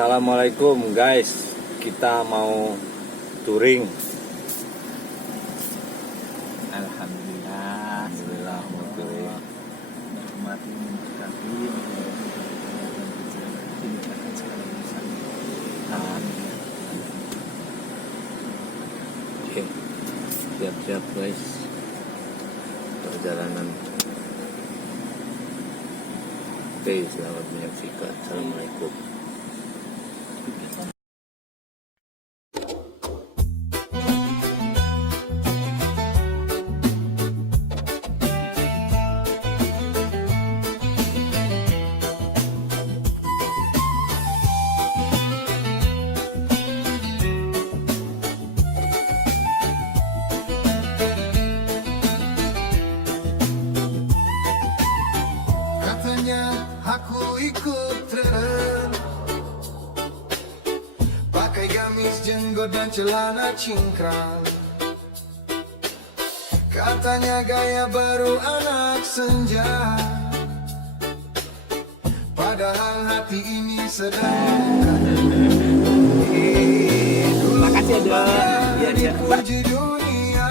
Assalamualaikum guys, kita mau touring. Alhamdulillah mau touring. Nikmati memberkati dimudahkan segala urusan. Oke, siap-siap guys, perjalanan. Oke, selamat menyaksikan. Assalamualaikum. Aku ikut tren, pakai gamis, jenggot dan celana cingkrang. Katanya gaya baru anak senja, padahal hati ini sedang Makasih ya dipuji dunia.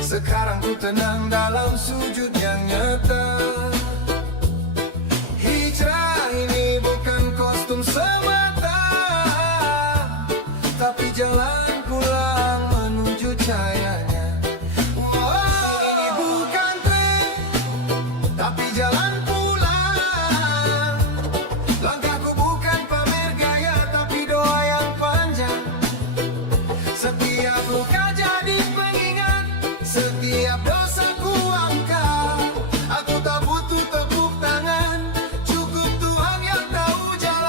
Sekarang ku tenang dalam sujud yang nyata. Semata, tapi jalan pulang menuju cahayanya. Ini bukan tren, tapi jalan pulang. Langkahku bukan pamer gaya, tapi doa yang panjang. Setiap luka jadi pengingat, setiap dosa ku angkat. Aku tak butuh tepuk tangan, cukup Tuhan yang tahu jalan.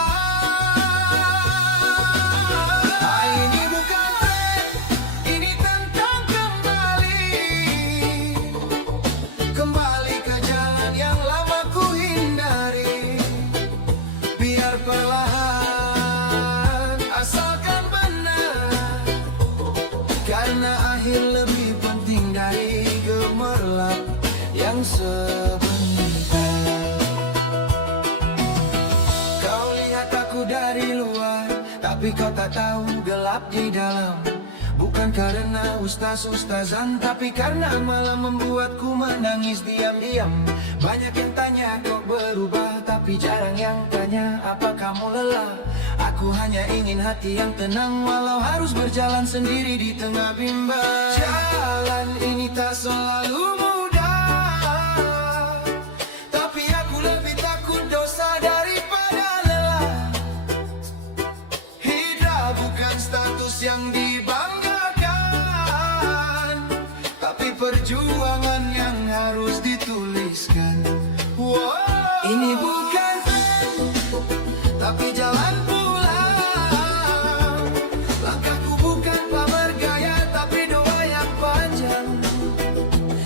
Kembali ke jalan yang lama ku hindari, biar perlahan asalkan benar, karena akhir lebih penting dari gemerlap yang sebentar. Kau lihat aku dari luar, tapi kau tak tahu gelap di dalam. Bukan karena ustaz-ustazan, tapi karena malam membuatku menangis diam-diam. Banyak yang tanya kok berubah, tapi jarang yang tanya apa kamu lelah. Aku hanya ingin hati yang tenang, walau harus berjalan sendiri di tengah bimbang. Jalan ini tak selalu mudah, tapi aku lebih takut dosa daripada lelah. Hijrah bukan status yang dibanggakan, tapi perjuangan yang harus dituliskan. Ini bukan tren, tapi jalan pulang. Langkahku bukan pamer gaya, tapi doa yang panjang.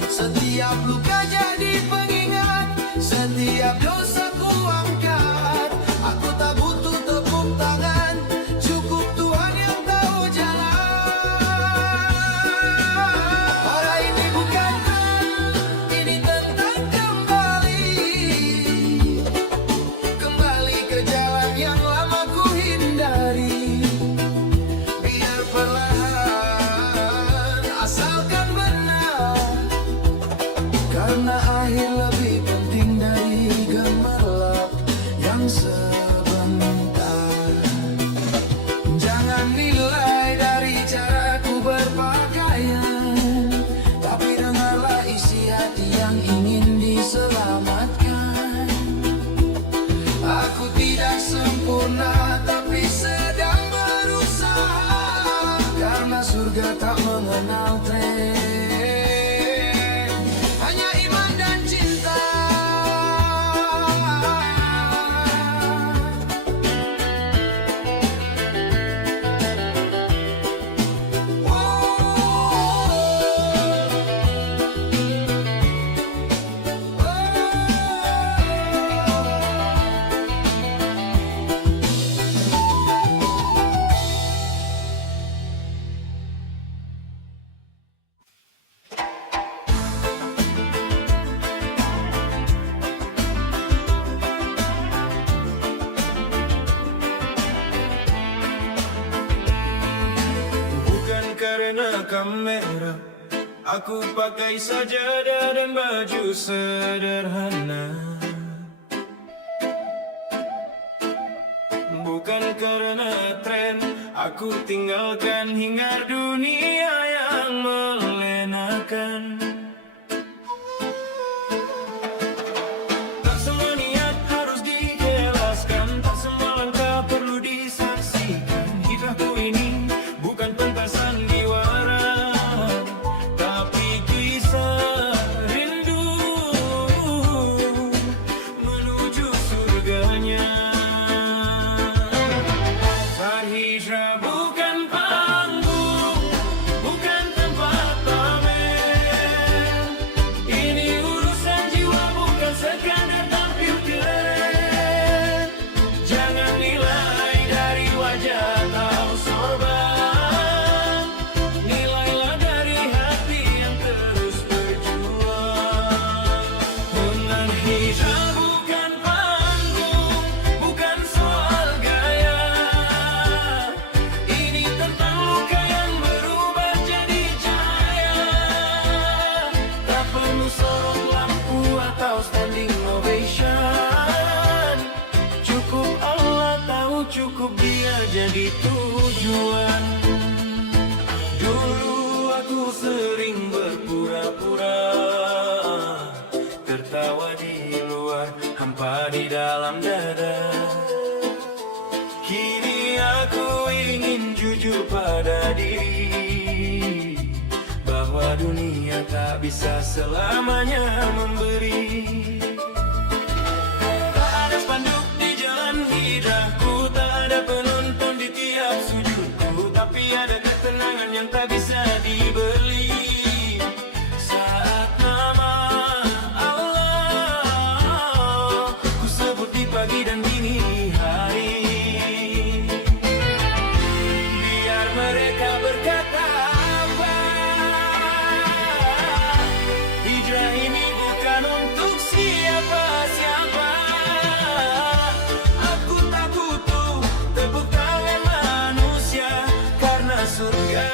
Setiap luka jadi pengingat, setiap dosa ku angkat. Aku tak butuh tepuk tangan, cukup Tuhan yang tahu jalan. Orang ini bukan tren, ini tentang kembali ke jalan yang kamera. Aku pakai sajadah dan baju sederhana. Bukan karena tren, aku tinggalkan hingar dunia yang melenakan. Tak semua niat harus dijelaskan, tak semua langkah perlu disaksikan. Hijrahku ini bukan pentasan diwara, tapi kisah rindu menuju surganya. Hijrah bukan panggung, bukan tempat pamer. Ini urusan jiwa, bukan sekadar tampil keren. Jangan nilai dari wajah atau sorban, nilailah dari hati yang terus berjuang. Dengan hijrah bukan panggung, bukan soal gaya. Ini tentang luka yang berubah jadi cahaya. Tak perlu sorot lampu atau standing ovation. Cukup Allah tahu, cukup Dia jadi tujuan. Dulu aku sering berpura-pura, tertawa di luar, hampa di dalam dada. Kini aku ingin jujur pada diri, bahwa dunia tak bisa selamanya memberi. Tak ada spanduk di jalan hijrahku, tak ada penonton di tiap sujudku, tapi ada ketenangan yang tak bisa dibeli. Saat nama Allah ku sebut di pagi dan dini hari, biar mereka berkata apa, hijrah ini bukan untuk siapa-siapa. Aku tak butuh tepuk tangan manusia, karena surga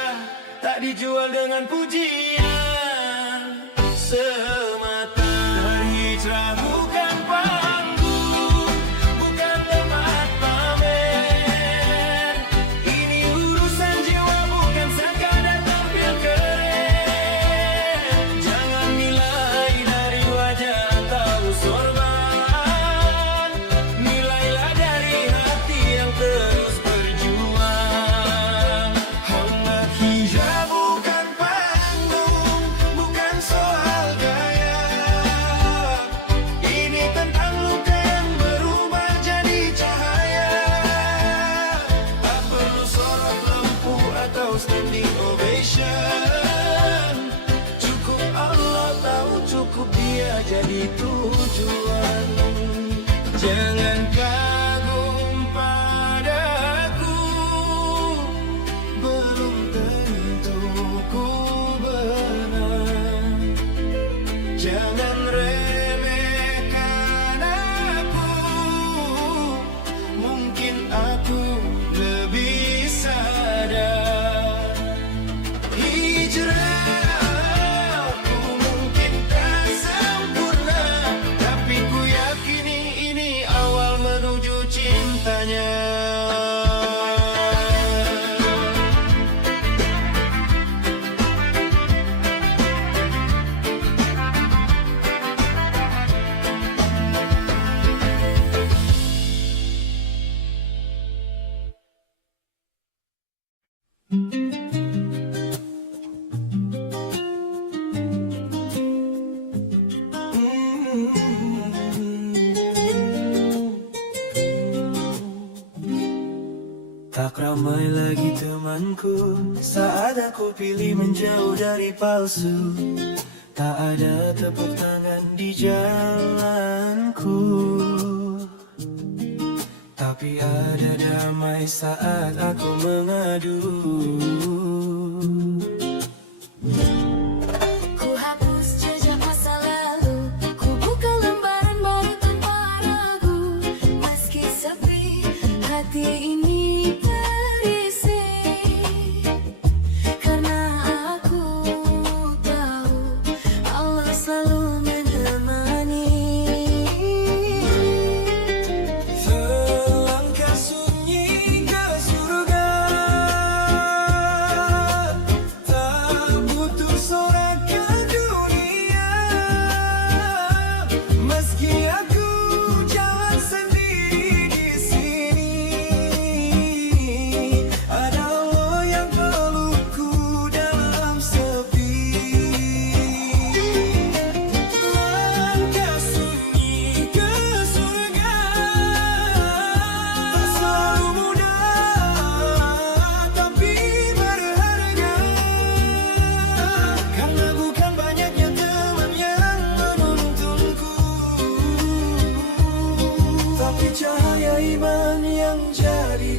tak dijual dengan pujian semata. Berhijrah bukan panggung, bukan tempat pamer. Ini urusan jiwa, bukan sekadar tampil keren. Jangan nilai dari wajah atau sorban, nilailah dari hati yang terus berjuang. Hendak hijrah bukan panggung, bukan soal gaya. Ini tentang luka yang berubah jadi cahaya. Tak perlu sorot lampu atau standing ovation. Cukup Allah tahu, cukup Dia jadi tujuan. Jangan kagum padaku, belum tentu ku benar. Jangan remehkan aku, mungkin aku lebih sadar. Hijrahku mungkin tak sempurna, tapi ku yakini ini awal menuju cintanya. Tak ramai lagi temanku saat aku pilih menjauh dari palsu. Tak ada tepuk tangan di jalanku, tapi ada damai saat aku mengadu. Ku hapus jejak masa lalu, ku buka lembaran baru tanpa ragu. Meski sepi, hati ini terisi, karena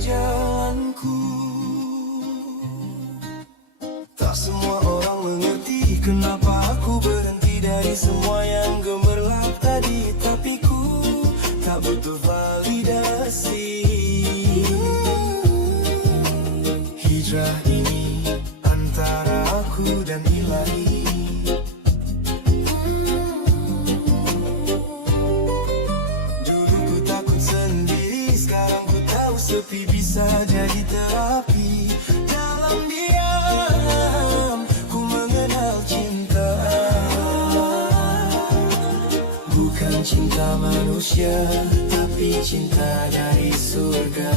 jalanku. Tak semua orang mengerti kenapa aku berhenti dari semua yang gemerlap tadi. Tapi ku tak butuh validasi. Hijrah ini antara aku dan ilahi. Dulu ku takut sendiri, sekarang ku tahu sepi bisa jadi terapi. Dalam diam ku mengenal cinta, bukan cinta manusia, tapi cinta dari surga.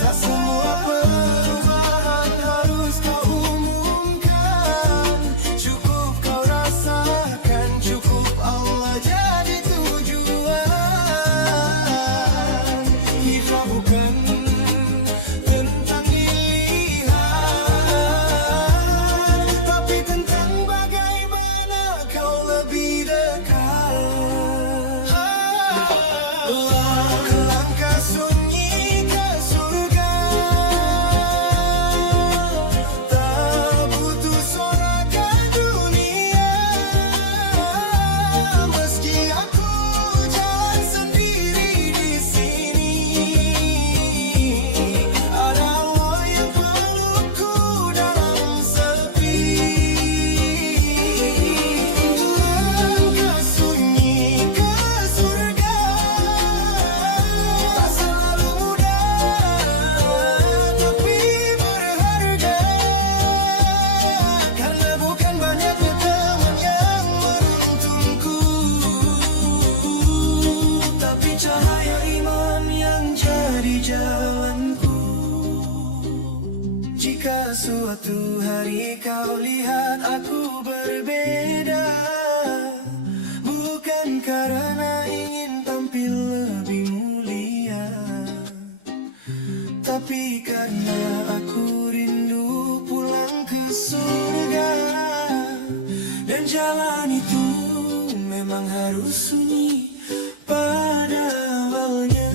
Tak semua perubahan harus kau umumkan, cukup kau rasakan, cukup Allah jadi tujuan. Hijrah bukan tentang pilihan, tapi tentang bagaimana kau lebih dekat. Langkah sunyi ke surga, tak butuh sorakan dunia. Meski aku jalan sendiri di sini, ada Allah yang pelukku dalam sepi. Langkah sunyi ke surga tak selalu mudah, tapi berharga. Karena bukan banyaknya teman yang menuntunku, tapi cahaya iman yang jadi jalanku. Jika suatu hari kau lihat aku berbeda, bukan karena ingin tampil lebih mulia, tapi karena aku rindu pulang ke surga. Dan jalan itu memang harus sunyi pada awalnya.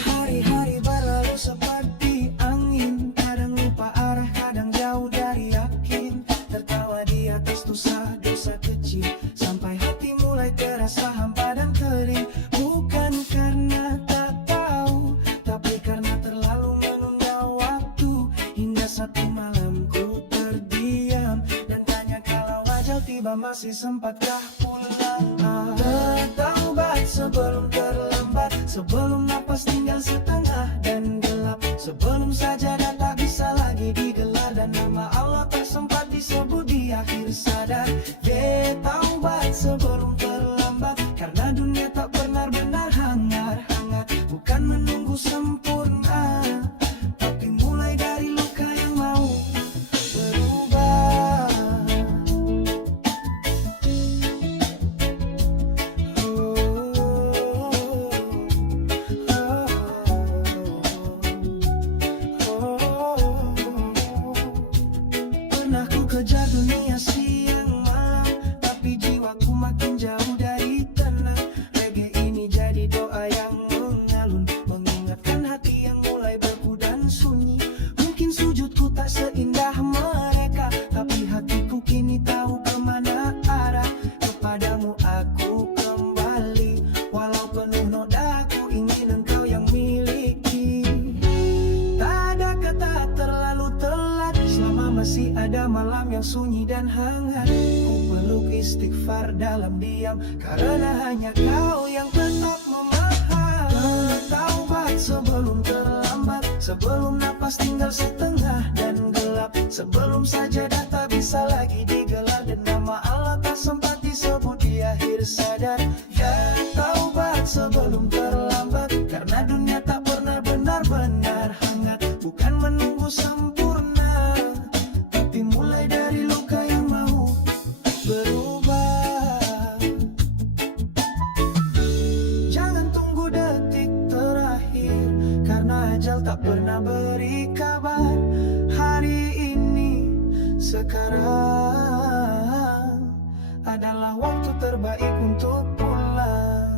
Hari-hari berlalu seperti angin, kadang lupa arah, kadang jauh dari yakin. Tertawa di atas dosa-dosa kecil, sampai hati mulai terasa hampa dan kering. Bukan karena tak tahu, tapi karena terlalu menunda waktu. Hingga satu malam ku terdiam dan tanya kalau ajal tiba masih sempatkah pulang. Bertaubat sebelum terlambat, sebelum napas tinggal setengah dan gelap, sebelum sajadah tak bisa lagi digelar dan nama Allah tak sempat disebut di akhir sadar. Bertaubat sebelum terlambat, karena dunia tak benar-benar hangat-hangat. Bukan menunggu sempurna, tapi mulai dari luka yang mau berubah. yang sunyi dan hangat. Ku peluk istighfar dalam diam, karena hanya kau yang tetap memaham. Bertaubat sebelum terlambat, sebelum napas tinggal setengah dan gelap, sebelum sajadah tak bisa lagi digelar, dan nama Allah tak sempat disebut di akhir sadar. Ya taubat sebelum terlambat, karena dunia tak pernah benar-benar hangat. Bukan menunggu sempurna, tapi mulai dari luka yang mau berubah. Jangan tunggu detik terakhir, karena ajal tak pernah beri kabar. Hari ini, sekarang adalah waktu terbaik untuk pulang.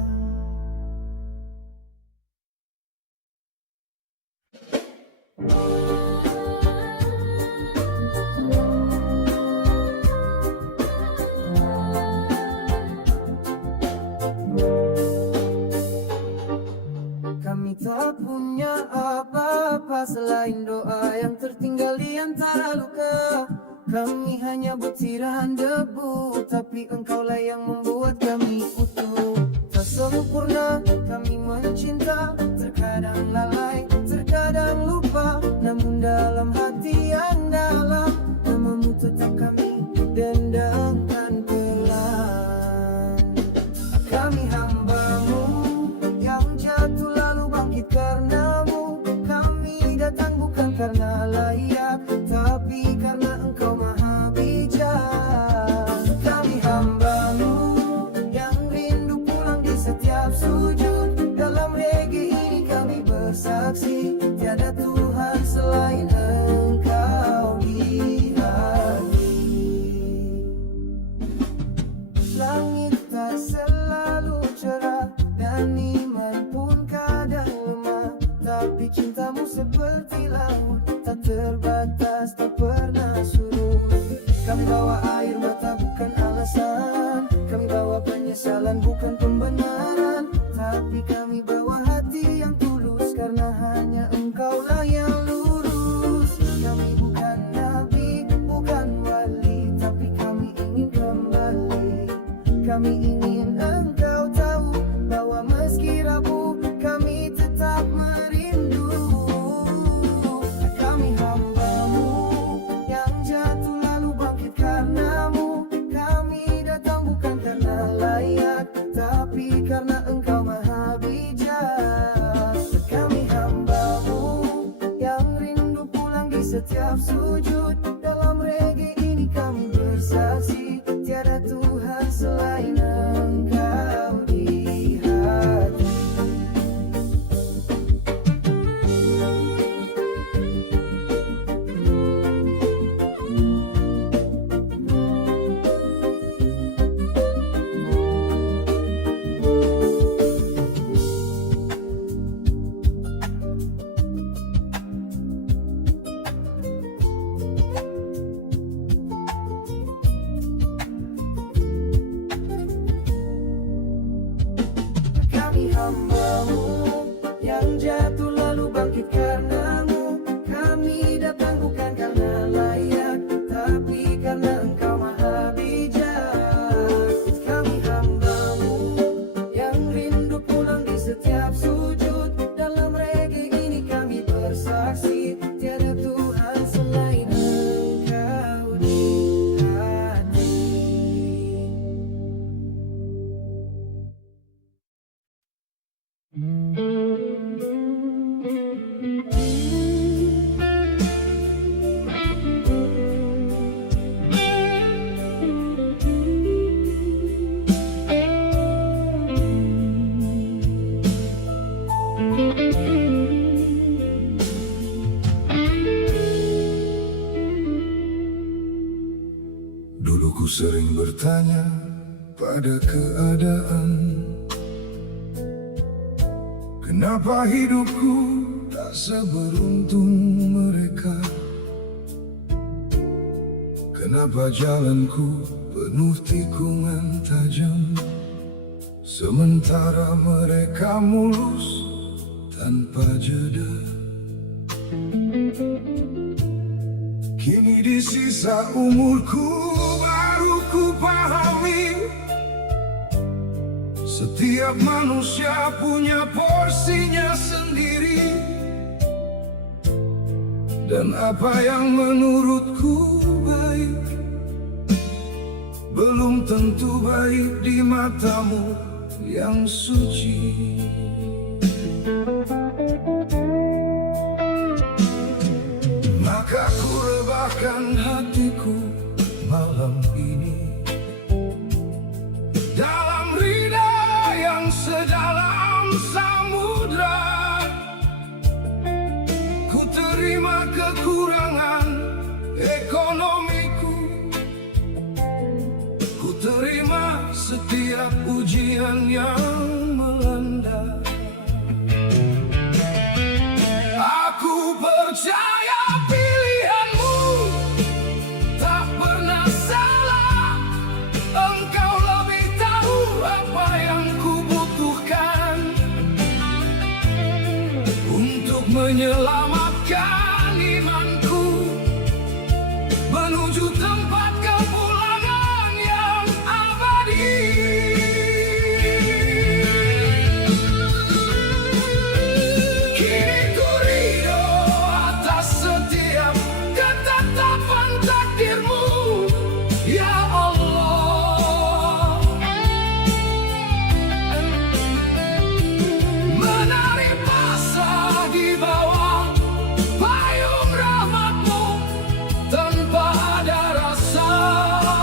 Kami tak punya apa-apa selain doa yang tertinggal di antara luka. Kami hanya butiran debu, tapi engkaulah yang membuat kami utuh. Tak sempurna kami mencinta, terkadang lalai, terkadang lupa. Namun dalam hati yang dalam, namamu tetap kami dendangkan pelan. Kami hambamu yang jatuh lalu bangkit karenamu. Kami datang bukan karena layak, tapi karena engkau maha bijak. Kami hambamu yang rindu pulang di setiap sujud. Dalam regi ini kami bersaksi, tiada Tuhan selain engkau di hati. Langit tak selalu cerah, dan iman pun kadang lemah, tapi cintamu seperti laut, tak terbatas, tak pernah surut. Kami bawa air mata bukan alasan, kami bawa penyesalan bukan pembenaran, tapi kami bawa hati yang tulus, karena hanya engkaulah yang lurus. Kami bukan nabi, bukan wali, tapi kami ingin kembali. Kami ingin engkau tahu bahwa meski rapuh kami tetap merindu. Kami hambamu yang jatuh lalu bangkit karenamu. Kami datang bukan karena layak, tapi karena engkau maha bijak. Kami hambamu yang rindu pulang di setiap sujud. Dalam regi ini kami bersaksi, tiada Tuhan selain engkau di hati. Kami hambamu yang jatuh lalu bangkit karenamu. Kami datang bukan karena layak, tapi karena engkau maha bijak. Kami hambamu yang rindu pulang di setiap sujud. Dalam regi ini kami bersaksi, tiada Tuhan selain engkau di hati. Dulu ku sering bertanya pada keadaan, kenapa hidupku tak seberuntung mereka? Kenapa jalanku penuh tikungan tajam, sementara mereka mulus tanpa jeda? Kini di sisa umurku baru ku pahami, setiap manusia punya porsinya sendiri. Dan apa yang menurutku baik belum tentu baik di matamu yang suci. Maka ku rebahkan hatiku malam ini dalam rida yang sedalam samudra. Ku terima kekurangan ekonomiku, ku terima setiap ujian yang melanda. Aku percaya pilihanmu tak pernah salah. Engkau lebih tahu apa yang ku butuhkan untuk menyelamatkan imanku menuju tempat kepulangan yang abadi. Kini ku ridho atas setiap ketetapan takdirmu, ya Allah. Menari pasrah di bawah payung rahmatmu tanpa ada rasa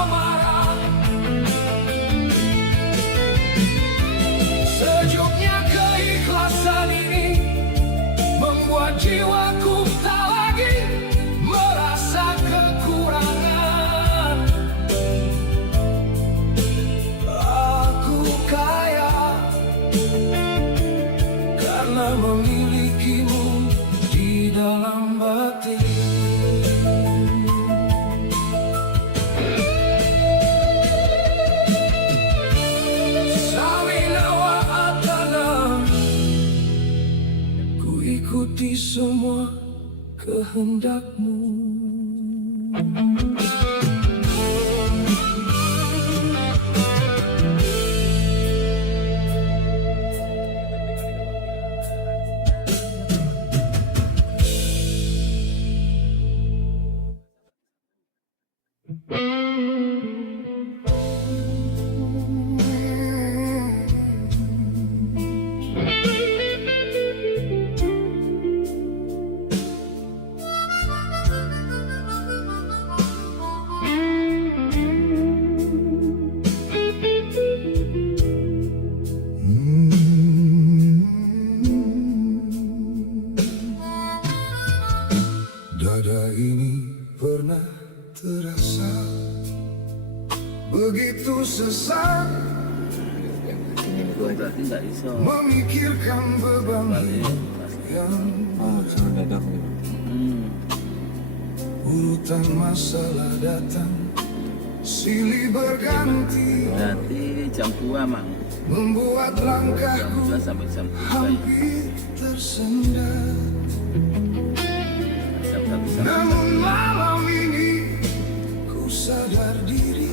marah. Sejuknya keikhlasan ini membuat jiwaku tak lagi merasa kekurangan. Aku kaya karena memilikimu di dalam batin. Sawina wa atana, ku ikuti semua kehendakmu. Dada ini pernah terasa begitu sesak, Berarti nggak iso. memikirkan beban yang Oh, suruh dadak nih. urutan masalah datang silih berganti, Berarti jam 2 mang. membuat Jam langkahku 2 sampai jam 3 hampir tersendat. jam 1 sampai Namun malam ini ku sadar diri.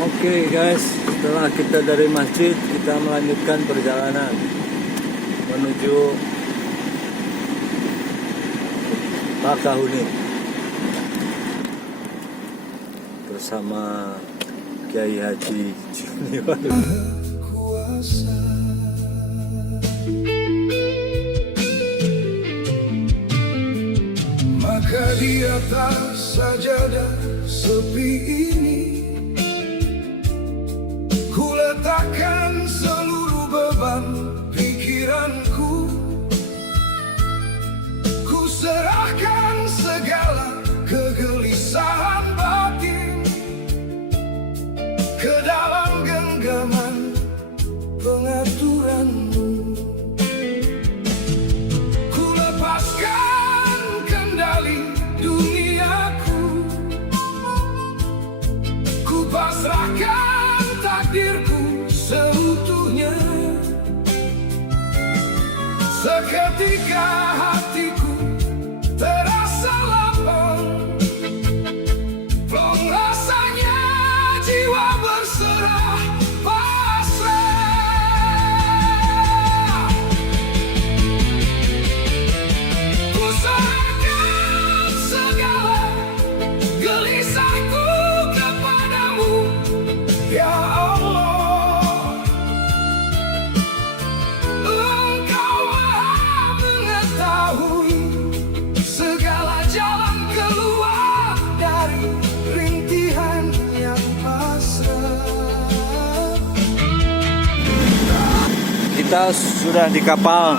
Oke guys, setelah kita dari masjid, kita melanjutkan perjalanan menuju Bakahuni bersama Kiai Haji Junior. Kuasa maka di atas sajadah sepi ini ku letakkan seluruh beban pikiranku, ku serahkan segala kegelisahan batin ke dalam genggaman pengaturanmu. Ku lepaskan kendali duniaku, ku pasrahkan takdirku seutuhnya. Seketika hatiku terasa serahkan segala gelisahku kepadamu, ya Allah. Engkau maha mengetahui segala jalan keluar dari rintihan yang pasrah. Kita sudah di kapal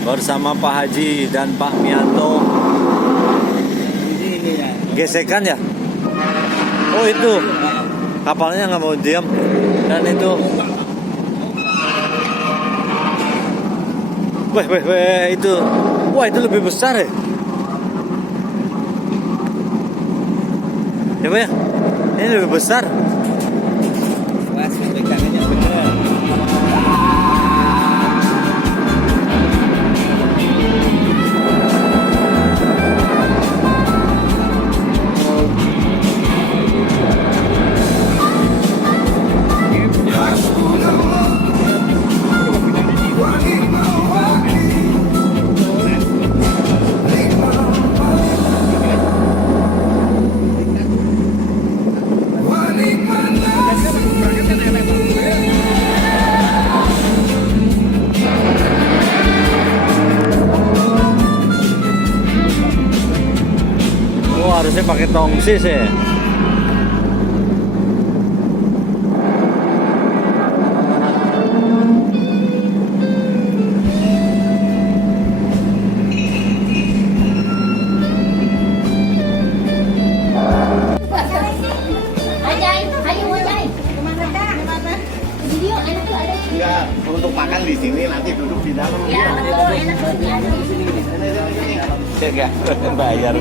bersama Pak Haji dan Pak Mianto. Ini ya. Gesekan ya? Oh itu kapalnya nggak mau diam. Dan itu, weh itu, wah itu lebih besar ya? Ya Pak ya? Ini lebih besar. Wah, pegangannya bener. Oh harusnya pakai tongsis ya. Ajay, ayo Ajay. Kemana? Video enak tuh ada. Enggak, untuk makan di sini, nanti duduk di dalam. Ya betul, enak tuh ada di sini. Cek ya, bayar.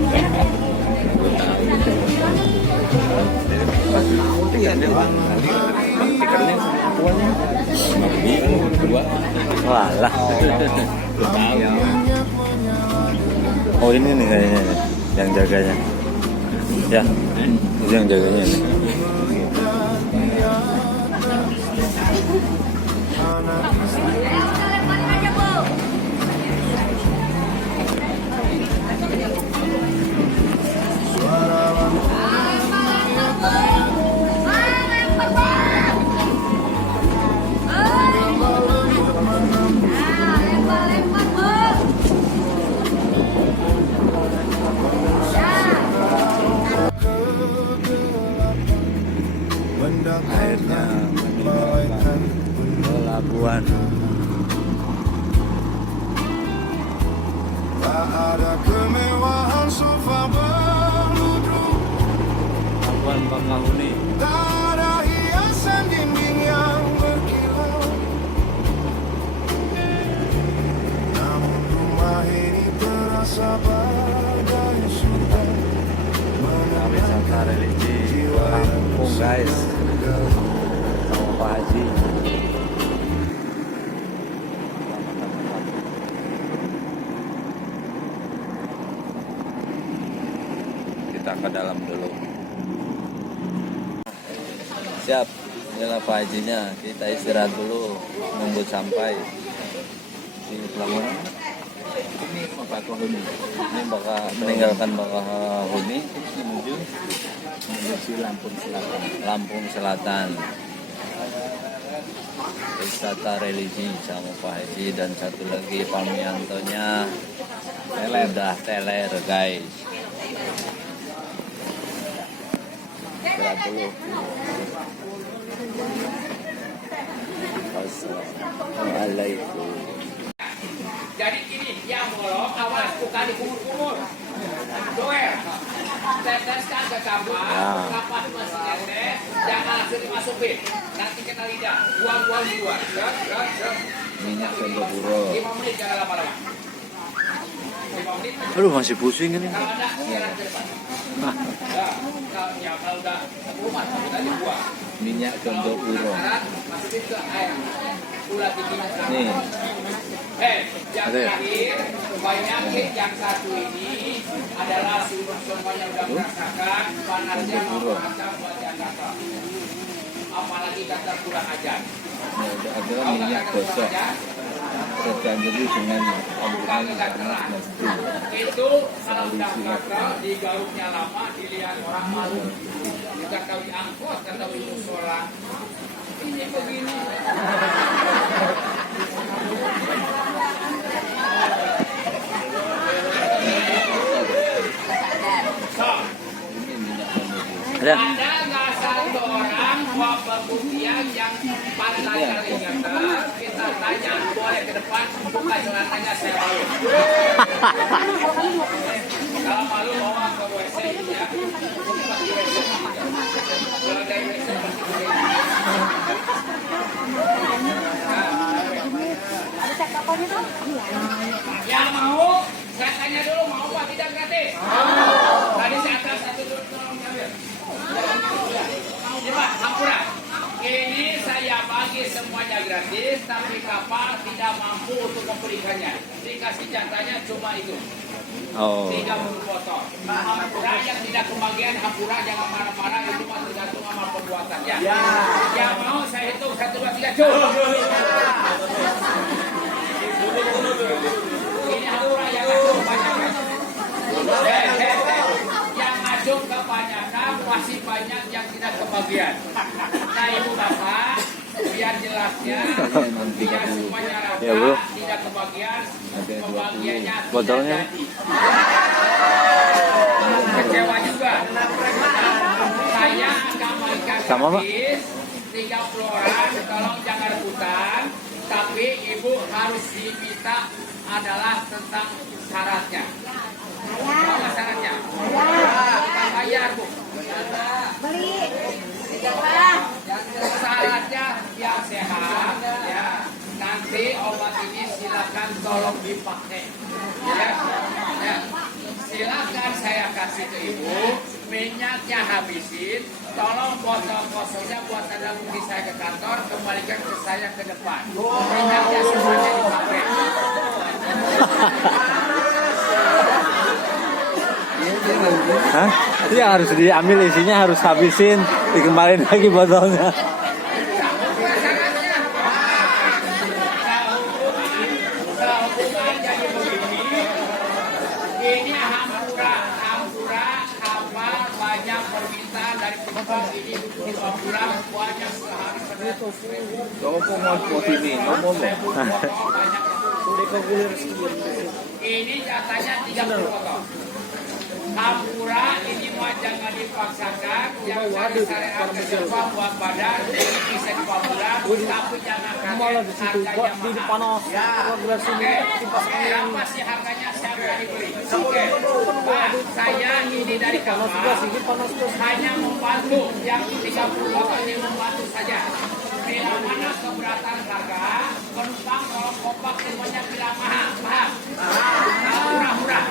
Walah. Oh ini nih kayaknya nih, yang jaganya. Ya, itu yang jaganya nih. Airnya meninggalkan pelabuhan. Tak ada kemewahan sofa berluduk, Pelabuhan Bakahuni. tak ada hiasan dinding yang berkilau. Namun rumah ini terasa bagai sudah Wisata religi Lampung guys, sama Pak Haji. Kita ke dalam dulu. Siap, inilah Pak Hajinya. Kita istirahat dulu, nunggu sampai di pelabuhan. Ini Bakahuni. Ini meninggalkan Bakahuni menuju Lampung Selatan. Lampung Selatan. Wisata religi sama Pak Haji dan satu lagi Pak Miantonya udah teler guys. Istirahat dulu. Assalamualaikum. Jadi ini yang molok awas bukan dikumur-kumur. Doer. Teteskan ke kamar, kapas mesinnya teh, jangan langsung dimasukin. Nanti kena lidah, buang-buang di luar. Minyak Sendopuro. 5 menit jangan lama-lama. 5 menit. Aduh masih pusing ini. Kalau ada, jalan ke depan. Kalau udah rumah, tadi buang. Minyak Sendopuro. Sekarang masukin ke air. Ulat tingginya sekarang. Nih. Yang Ada ya? terakhir, penyakit yang satu ini adalah semuanya sudah merasakan panasnya macam badan gatal. Apalagi gatal kurang ajar. Ini udah ada minyak gosok. terjadi dengan buka kegateran. Itu kalau udah gatel, digaruknya lama, dilihat orang malu. Juga tahu diangkut, tahu di musola. Ini begini. Ada. Ada nggak satu orang buat pembuktian yang pantai keringetan, kita tanya boleh ke depan, buka celananya saya malu. Kalau malu bawa ke WC ya, buka di WC. Kalau dari WC pasti ke WC. Yang mau, saya tanya dulu mau apa tidak gratis? Tadi saya akan satu dulu tolong ambil. Coba, Hampura. Ini saya bagi semuanya gratis, tapi kapal tidak mampu untuk memberikannya. Dikasih jatahnya cuma itu. Oh. 30 botol. Hampura yang tidak kebagian, Hampura jangan marah-marah, itu mah tergantung sama perbuatannya. Yang mau saya hitung 1, 2, 3, cuk. Ini Hampura yang ngacung kebanyakan. Yang ngacung kebanyakan masih banyak yang tidak kebagian. Nah ibu bapak, biar jelasnya, biar semuanya rata, Ya, Bu. tidak kebagian, pembagiannya Botolnya. tidak jadi. Kecewa juga. Saya akan berikan Sama, Pak? gratis 30 orang, tolong jangan rebutan, tapi ibu harus diminta adalah tentang syaratnya. Apa syaratnya? Bukan bayar, Bu. Beli. Syaratnya yang sehat, ya. Nanti obat ini silakan tolong dipakai, ya. Ya. Silakan saya kasih ke ibu, minyaknya habisin, tolong botol kosongnya buat tanda bukti saya ke kantor, kembalikan ke saya ke depan. Minyaknya semuanya dipakai. Hah? Itu yang harus diambil isinya harus habisin, dikembaliin lagi botolnya. Ini hampura kapal banyak permintaan dari penumpang ini di hampura banyak sehari Kamu mau sini, kamu ini jatahnya 30 botol. Hampura ini mah jangan dipaksakan, yang cari syariat keseluruhan buat badan, ini bisa dipamulan, tapi jangan kaget harganya mahal. Oke, berapa sih harganya saya akan dibeli? Oke, Pak, saya ini dari kapal, hanya membantu yang 30 botol ini membantu saja. Bila mana keberatan harga, penumpang kalau kompak semuanya bilang mahal, paham? Murah-murah.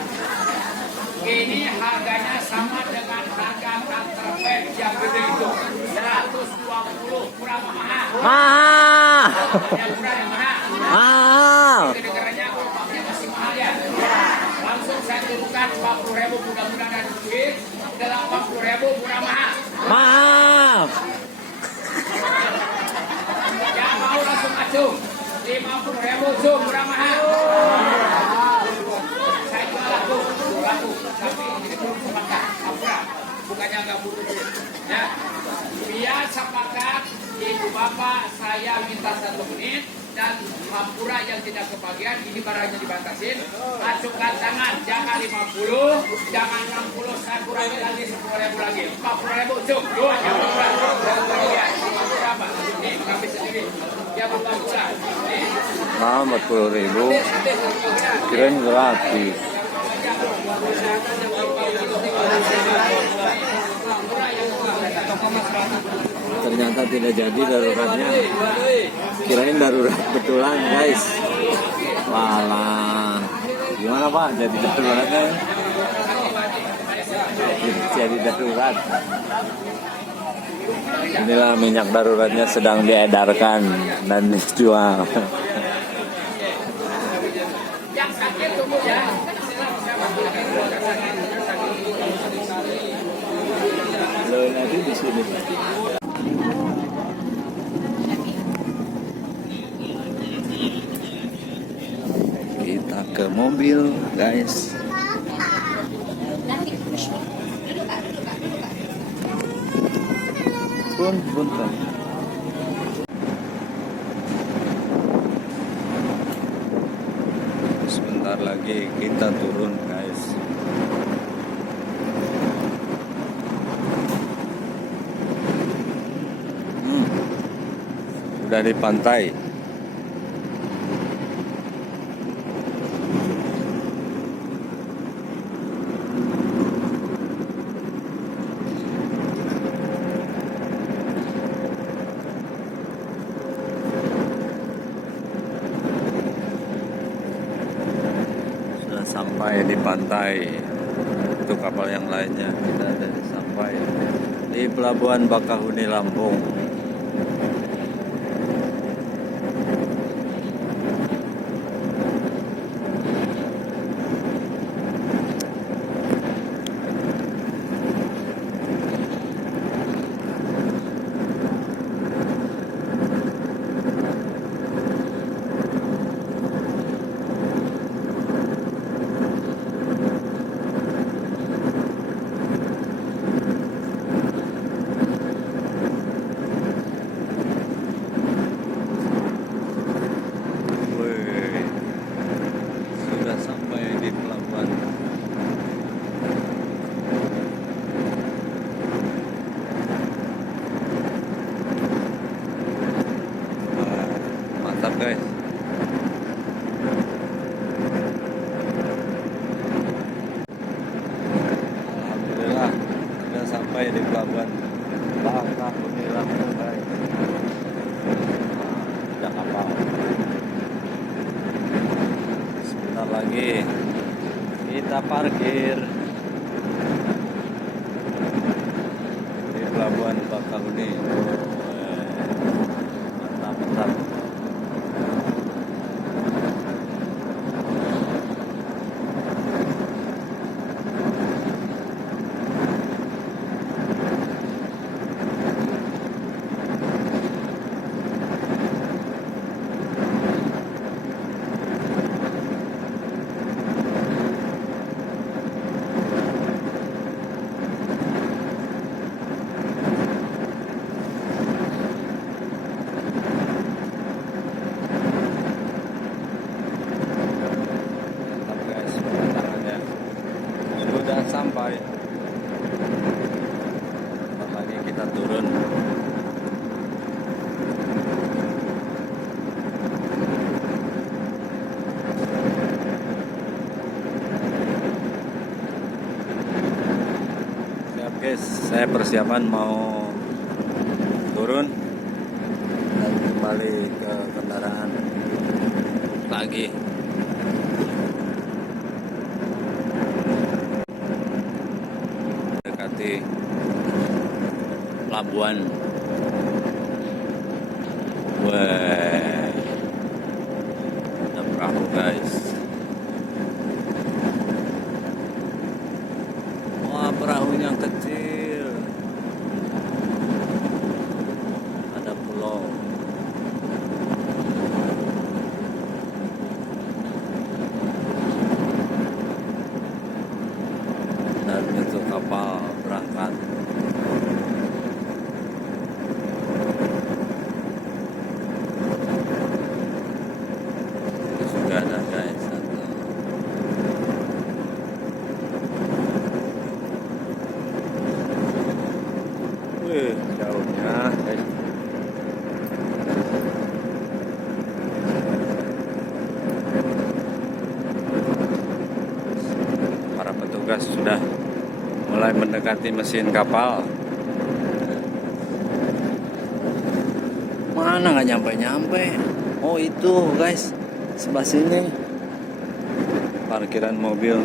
Ini harganya sama dengan harga Tanterpet yang gede itu 120, kurang mahal. Mahal. Yang murah yang mahal. Mahal. Kedengarannya kompaknya masih mahal ya. Langsung saya turunkan 40.000 mudah-mudahan ada duit, 80.000 murah mahal. Mahal. Yang mau langsung acung 50.000 cung murah mahal. Saya jual laku, tapi ini belum sepakat. Apa? Bukannya nggak butuh duit. Ya, biar sepakat ibu bapak saya minta 1 menit dan hampura yang tidak kebagian ini barangnya dibatasin. Acungkan tangan, jangan 50, jangan 60, saya kurangi lagi 10.000 lagi, 40.000 cung. Dua jangan kurang. Berapa? Nih, habis sendiri. Dia buka pula. Nih. Nah, 40.000. Kirain gratis. Ternyata tidak jadi daruratnya. Kirain darurat betulan, guys. Walah. Gimana Pak? Jadi daruratnya? Jadi darurat. Inilah minyak daruratnya sedang diedarkan dan dijual. Yang sakit tunggu ya. nanti di sini. mobil, guys. Punten. Sebentar lagi kita turun, guys. Udah di pantai. Sudah sampai di pantai. Itu kapal yang lainnya kita ada sampai di Pelabuhan Bakahuni, Lampung. Guys, alhamdulillah sudah sampai di Pelabuhan Bakahuni, Lampung, guys. Udah kapal. Sebentar lagi kita parkir di Pelabuhan Bakahuni. Mantap. Sudah sampai. Bentar lagi kita turun. Siap guys, saya persiapan mau turun dan kembali ke kendaraan lagi. Dekati pelabuhan. Wah, ada perahu, guys. Wah, perahunya kecil. Ada pulau. Dan itu kapal berangkat. Itu sudah ada, guys, satu. Wih, jauhnya, guys. Para petugas sudah mulai mendekati mesin kapal. Mana nggak nyampe-nyampe? Oh itu, guys, sebelah sini parkiran mobil.